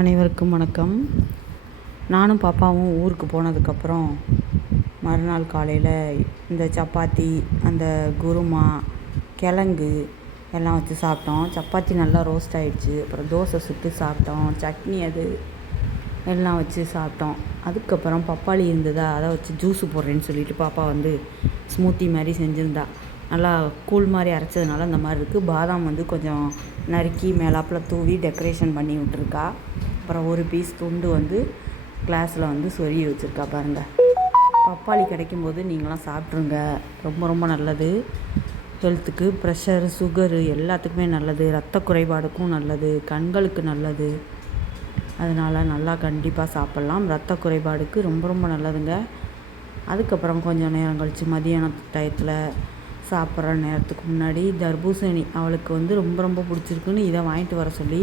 அனைவருக்கும் வணக்கம். நானும் பாப்பாவும் ஊருக்கு போனதுக்கப்புறம் மறுநாள் காலையில் இந்த சப்பாத்தி, அந்த குருமா, கிழங்கு எல்லாம் வச்சு சாப்பிட்டோம். சப்பாத்தி நல்லா ரோஸ்ட் ஆகிடுச்சு. அப்புறம் தோசை சுட்டு சாப்பிட்டோம். சட்னி அது எல்லாம் வச்சு சாப்பிட்டோம். அதுக்கப்புறம் பப்பாளி இருந்ததா, அதை வச்சு ஜூஸு போடுறேன்னு சொல்லிட்டு பாப்பா வந்து ஸ்மூத்தி மாதிரி செஞ்சுருந்தா. நல்லா கூழ் மாதிரி அரைச்சதுனால இந்த மாதிரி இருக்குது. பாதாம் வந்து கொஞ்சம் நறுக்கி மேலாப்பில் தூவி டெக்கரேஷன் பண்ணி விட்டுருக்கா. அப்புறம் ஒரு பீஸ் துண்டு வந்து கிளாஸில் வந்து சொருகி வச்சுருக்கா பாருங்கள். பப்பாளி கிடைக்கும்போது நீங்களாம் சாப்பிட்ருங்க. ரொம்ப ரொம்ப நல்லது ஹெல்த்துக்கு. ப்ரெஷர், சுகரு எல்லாத்துக்குமே நல்லது. ரத்த குறைபாடுக்கும் நல்லது, கண்களுக்கு நல்லது. அதனால் நல்லா கண்டிப்பாக சாப்பிட்லாம். ரத்த குறைபாடுக்கு ரொம்ப ரொம்ப நல்லதுங்க. அதுக்கப்புறம் கொஞ்சம் நேரம் கழித்து மதியான டயத்தில் சாப்பிட்ற நேரத்துக்கு முன்னாடி தர்பூசணி அவளுக்கு வந்து ரொம்ப ரொம்ப பிடிச்சிருக்குன்னு இதை வாங்கிட்டு வர சொல்லி,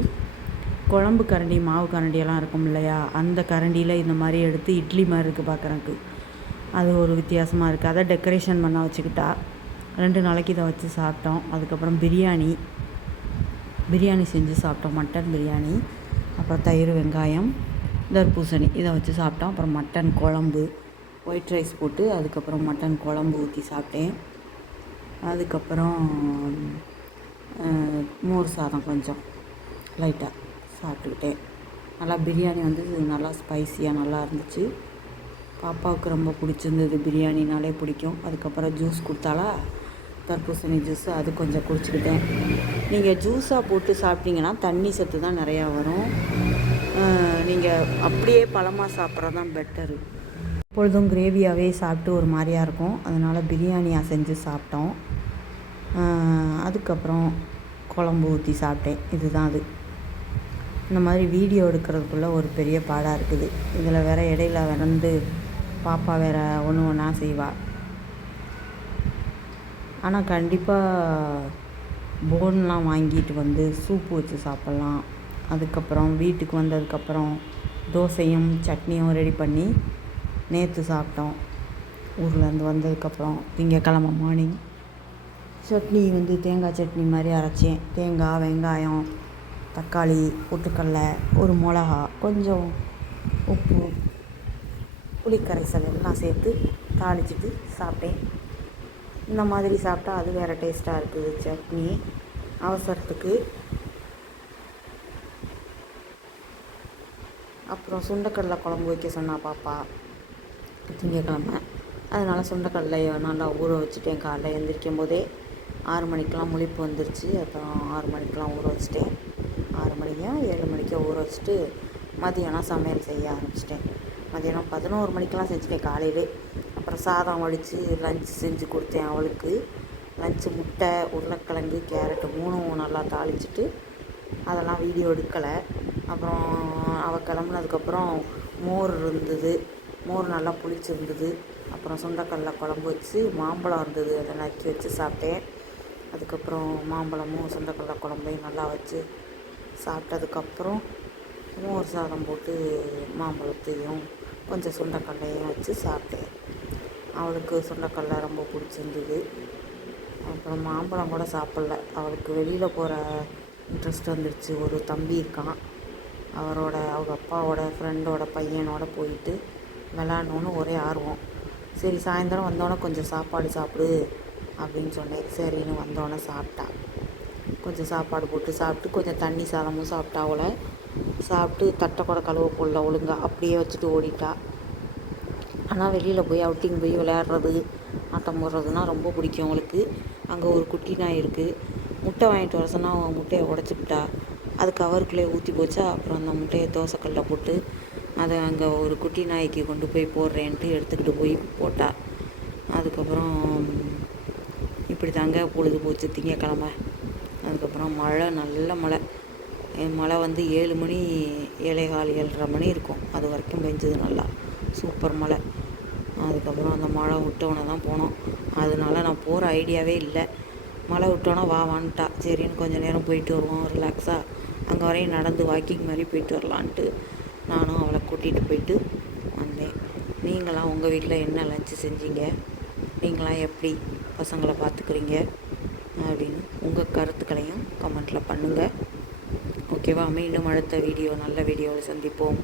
குழம்பு கரண்டி, மாவு கரண்டியெல்லாம் இருக்கும் இல்லையா, அந்த கரண்டியில் இந்த மாதிரி எடுத்து இட்லி மாதிரி இருக்குது பார்க்குறக்கு. அது ஒரு வித்தியாசமாக இருக்குது. அதை டெக்கரேஷன் பண்ண வச்சுக்கிட்டா. 2 நாளைக்கு இதை வச்சு சாப்பிட்டோம். அதுக்கப்புறம் பிரியாணி செஞ்சு சாப்பிட்டோம். மட்டன் பிரியாணி. அப்புறம் தயிர், வெங்காயம், தர்பூசணி இதை வச்சு சாப்பிட்டோம். அப்புறம் மட்டன் குழம்பு, ஒயிட் ரைஸ் போட்டு அதுக்கப்புறம் மட்டன் குழம்பு ஊற்றி சாப்பிட்டேன். அதுக்கப்புறம் மோர் சாதம் கொஞ்சம் லைட்டாக சாப்பிட்டுக்கிட்டேன். நல்லா பிரியாணி வந்து நல்லா ஸ்பைஸியாக நல்லா இருந்துச்சு. பாப்பாவுக்கு ரொம்ப பிடிச்சிருந்தது. பிரியாணினாலே பிடிக்கும். அதுக்கப்புறம் ஜூஸ் கொடுத்தாலா, தர்பூசணி ஜூஸு, அது கொஞ்சம் குடிச்சிக்கிட்டேன். நீங்கள் ஜூஸாக போட்டு சாப்பிட்டீங்கன்னா தண்ணி சத்து தான் நிறையா வரும். நீங்கள் அப்படியே பழமாக சாப்பிட்றது தான் பெட்டரு. எப்பொழுதும் கிரேவியாகவே சாப்பிட்டு ஒரு மாதிரியாக இருக்கும். அதனால் பிரியாணியாக செஞ்சு சாப்பிட்டோம். அதுக்கப்புறம் குழம்பு ஊற்றி சாப்பிட்டேன். இதுதான் அது. இந்த மாதிரி வீடியோ எடுக்கிறதுக்குள்ளே ஒரு பெரிய பாடாக இருக்குது. இதில் வேறு இடையில வந்து பாப்பா வேறு ஒன்றா செய்வாள். ஆனால் கண்டிப்பாக போன்லாம் வாங்கிட்டு வந்து சூப்பு வச்சு சாப்பிட்லாம். அதுக்கப்புறம் வீட்டுக்கு வந்ததுக்கப்புறம் தோசையும் சட்னியும் ரெடி பண்ணி நேற்று சாப்பிட்டோம். ஊர்லேருந்து வந்ததுக்கப்புறம் திங்கக்கிழமை மார்னிங் சட்னி வந்து தேங்காய் சட்னி மாதிரி அரைச்சேன். தேங்காய், வெங்காயம், தக்காளி, பொட்டுக்கடலை, ஒரு மிளகா, கொஞ்சம் உப்பு, புளிக்கரைசல் எல்லாம் சேர்த்து தாளிச்சிட்டு சாப்பிட்டேன். இந்த மாதிரி சாப்பிட்டா அது வேறு டேஸ்ட்டாக இருக்குது சட்னி. அவசரத்துக்கு அப்புறம் சுண்டைக்கடலை குழம்பு வைக்க சொன்னா பாப்பா திங்கக்கிழமை. அதனால் சுண்டைக்கடலையை நல்லா ஊற வச்சுட்டேன். காலைல எழுந்திரிக்கும் போதே 6 மணிக்கெலாம் முழிப்பு வந்துருச்சு. அப்புறம் 6 மணிக்கெலாம் ஊற வச்சுட்டேன். 6 மணிக்கோ 7 மணிக்கோ ஊற வச்சுட்டு மதியானம் சமையல் செய்ய ஆரம்பிச்சிட்டேன். மதியானம் 11 மணிக்கெலாம் செஞ்சுட்டேன் காலையிலே. அப்புறம் சாதம் வடித்து லஞ்ச் செஞ்சு கொடுத்தேன் அவளுக்கு. லஞ்சு முட்டை, உருளைக்கிழங்கு, கேரட்டு 3 நல்லா தாளிச்சிட்டு அதெல்லாம் வீடியோ எடுக்கலை. அப்புறம் அவள் கிளம்புனதுக்கப்புறம் மோர் இருந்தது. மோர் நல்லா புளிச்சிருந்தது. அப்புறம் சுண்டைக்கடலை குழம்பு வச்சு, மாம்பழம் இருந்தது, அதை நறுக்கி வச்சு சாப்பிட்டேன். அதுக்கப்புறம் மாம்பழமும் சுண்டைக்கடலை குழம்பையும் நல்லா வச்சு சாப்பிட்டதுக்கப்புறம் மோர் சாதம் போட்டு மாம்பழத்தையும் கொஞ்சம் சுண்டைக்கடலையும் வச்சு சாப்பிட்டேன். அவளுக்கு சுண்டைக்கடலை ரொம்ப பிடிச்சிருந்தது. அப்புறம் மாம்பழம் கூட சாப்பிட்ல. அவளுக்கு வெளியில் போகிற இன்ட்ரெஸ்ட் வந்துடுச்சு. ஒரு தம்பி இருக்கான், அவங்க அப்பாவோட ஃப்ரெண்டோட பையனோட போயிட்டு விளாட்ணுன்னு ஒரே ஆர்வம். சரி, சாயந்தரம் வந்தோடனே கொஞ்சம் சாப்பாடு சாப்பிடு அப்படின்னு சொன்னேன். சரின்னு வந்தோடனே சாப்பிட்டா. கொஞ்சம் சாப்பாடு போட்டு சாப்பிட்டு கொஞ்சம் தண்ணி சாதமும் சாப்பிட்டா. அவளை சாப்பிட்டு தட்டை கூட கழுவ போடல ஒழுங்கா, அப்படியே வச்சுட்டு ஓடிட்டா. ஆனால் வெளியில் போய் அவுட்டிங் போய் விளையாடுறது, ஆட்டம் போடுறதுனா ரொம்ப பிடிக்கும் அவளுக்கு. அங்கே ஒரு குட்டி நாய் இருக்குது. முட்டை வாங்கிட்டு வர சொன்னால் அவன் முட்டையை உடச்சிக்கிட்டா. அது கவருக்குள்ளே ஊற்றி போச்சா. அப்புறம் அந்த முட்டையை தோசைக்கல்லில் போட்டு அதை அங்கே ஒரு குட்டி நாய்க்கு கொண்டு போய் போடுறேன்ட்டு எடுத்துக்கிட்டு போய் போட்டா. அதுக்கப்புறம் இப்படி தாங்க பொழுது போச்சு திங்கக்கிழமை. அதுக்கப்புறம் மழை, நல்ல மழை வந்து 7 மணி 7:15 7:30 மணி இருக்கும். அது வரைக்கும் பெஞ்சது நல்லா சூப்பர் மழை. அதுக்கப்புறம் அந்த மழை விட்டோன்னே தான் போனோம். அதனால நான் போகிற ஐடியாவே இல்லை. மழை விட்டோன்னே வான்ட்டா. சரின்னு கொஞ்சம் நேரம் போயிட்டு வருவோம் ரிலாக்ஸாக. அங்கே வரையும் நடந்து வாக்கிங் மாதிரி போயிட்டு வரலான்ட்டு நானும் அவளை கூட்டிகிட்டு போயிட்டு வந்தேன். நீங்களாம் உங்கள் வீட்டில் என்ன லஞ்சு செஞ்சீங்க? நீங்களாம் எப்படி பசங்களை பார்த்துக்குறீங்க அப்படின்னு உங்கள் கருத்துக்களையும் கமெண்ட்டில் பண்ணுங்கள். ஓகே. ஓகேவா? மீண்டும் அடுத்த வீடியோ நல்ல வீடியோவில் சந்திப்போம்.